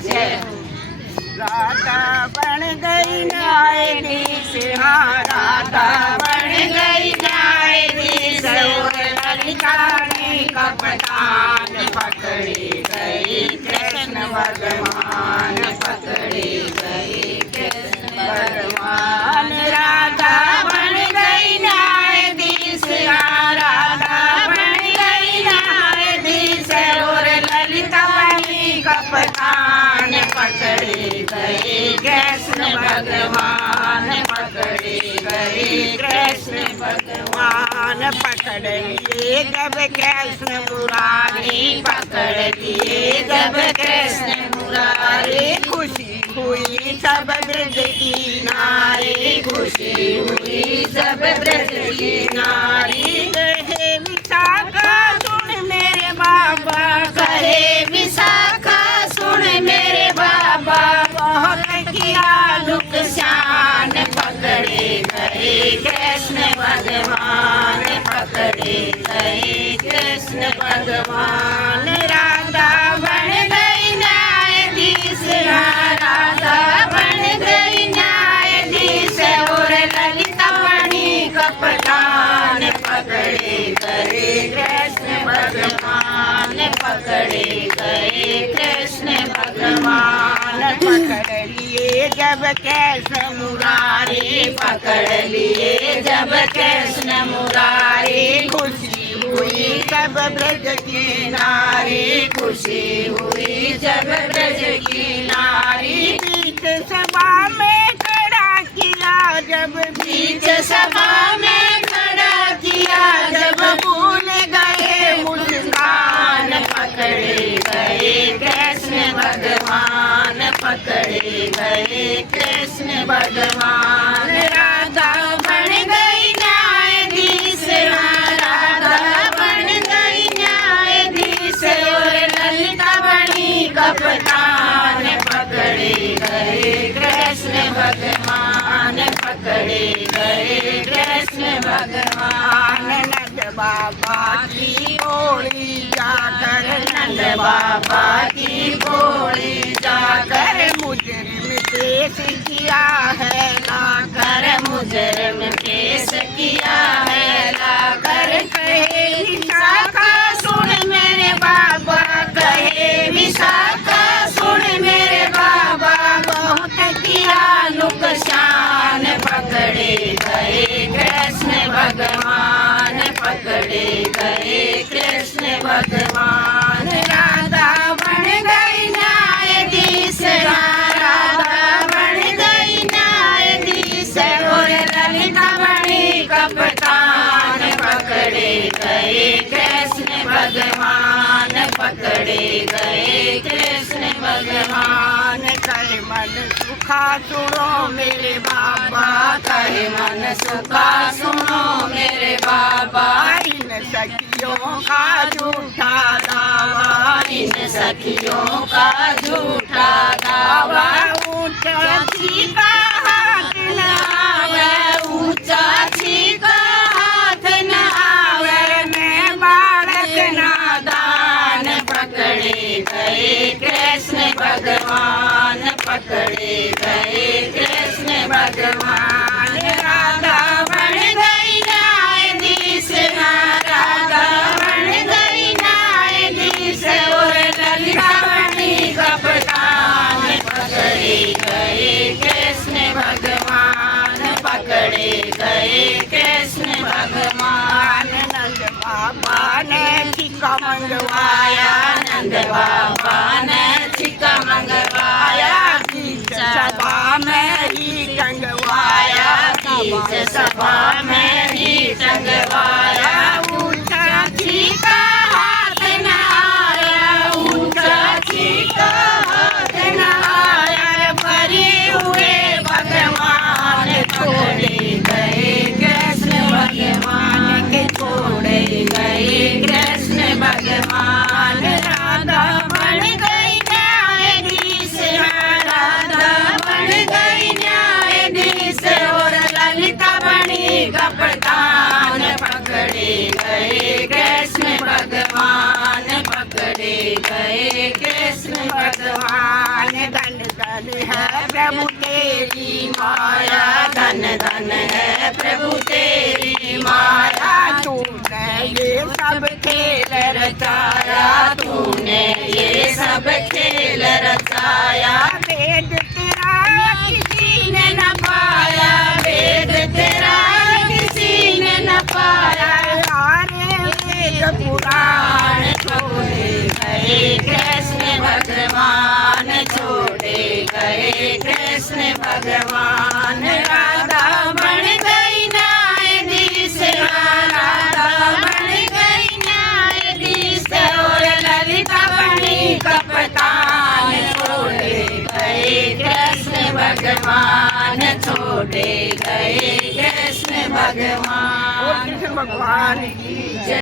जय हो। राधा बन गई न्यायाधीश, हाँ राधा बन गई न्यायाधीश, और ललिता ने कपटान पकड़ी गई कृष्ण भगवान, पकड़ी गई कृष्ण भगवान। राधा बन गई न्यायाधीश, हाँ राधा बन गई न्यायाधीश, और ललिता बनी कपटान पकड़ी गई कृष्ण भगवान, पकड़ी गई कृष्ण भगवान। पकड़ लिए जब कृष्ण मुरारी, पकड़ लिए जब कृष्ण मुरारी, खुशी हुई सब ब्रज की नारी, खुशी हुई सब ब्रज की नारी। कहे विशाखा सुन मेरे बाबा, कहे विशाखा सुन मेरे बाबा, बहुत किया नुकसान, पकड़े गए कृष्ण भगवान, पकड़े गए कृष्ण भगवान। राधा बन गई न्यायाधीश, राधा बन गई न्यायाधीश, और ललिता बनी कपटान, पकड़े गए कृष्ण भगवान, पकड़े गए कृष्ण भगवान। पकड़ लिए जब कृष्ण मुरारी, पकड़ लिए जब कृष्ण मुरारी, खुशी हुई जब ब्रज की नारी, खुशी हुई जब ब्रज की नारी। बीच सभा में खड़ा किया जब, बीच सभा में खड़ा किया जब, भूल गए मुस्कान, पकड़े गए कृष्ण भगवान, पकड़े गए कृष्ण भगवान। राधा बन गई न्यायाधीश, राधा बन गई न्यायाधीश, और ललिता बनी कपटान, पकड़े गए कृष्ण भगवान, पकड़े गए कृष्ण भगवान। नंद बाबा की गोली जाकर, नंद बाबा की गोली जाकर, मुजरिम पेश किया है लाकर, मुजरिम पेश किया है लाकर। कहे विशाखा सुन मेरे बाबा, कहे विशाखा सुन मेरे बाबा, बहुत किया नुकसान, पकड़े गए कृष्ण भगवान, पकड़े गए कृष्ण भगवान। राधा बन गई न्यायाधीश, राधा बन गई न्यायाधीश, और ललिता बनी कपटान, पकड़े गए कृष्ण भगवान, पकड़े गए कृष्ण भगवान। कहे मन सुखा सुनो मेरे बाबा, कहे मन सुखा सुनो मेरे बाबा, इन सखियों का झूठा दावा, इन सखियों का झूठा दावा। ऊंचा छीका हाथ न आवे, ऊंचा छीका हाथ न आवे, मैं बालक नादान, पकड़े गए कृष्ण भगवान, पकड़े गए कृष्ण भगवान। राधा बन गई न्यायाधीश, राधा बन गई न्यायाधीश, और ललिता बनी कपटान, पकड़े गए कृष्ण भगवान, पकड़े गए कृष्ण भगवान। नंद बाबा ने छिका मंगवाया, नंद बाबा ने छिका मंगवाया, बीच सभा में ही टंगवाया, बीच सभा में ही टंगवाया। ऊंचा छीका हाथ न आया, ऊंचा छीका हाथ न आया, भरे हुए भगवान छोड़े गए कृष्ण भगवान, के छोड़े गए कृष्ण भगवान। राधा बन गई न्यायाधीश, राधा बन गई न्यायाधीश, और ललिता बनी कपटान, पकड़े गए कृष्ण भगवान, पकड़े गए कृष्ण भगवान। धन धन धन है प्रभु तेरी माया धन धन है प्रभु तेरी माया तूने ये सब खेल रचाया तूने ये सब खेल रचाया वेद तेरा किसी ने न पाया वेद तेरा किसी ने न पाया सारे वेद पुराण छोड़े गए कृष्ण भगवान छोड़े गए कृष्ण भगवान राधा बन गई न्यायाधीश राधा बन गई न्यायाधीश और ललिता बनी कप्तान छोड़े गए कृष्ण भगवान छोड़े गए कृष्ण भगवान की जय।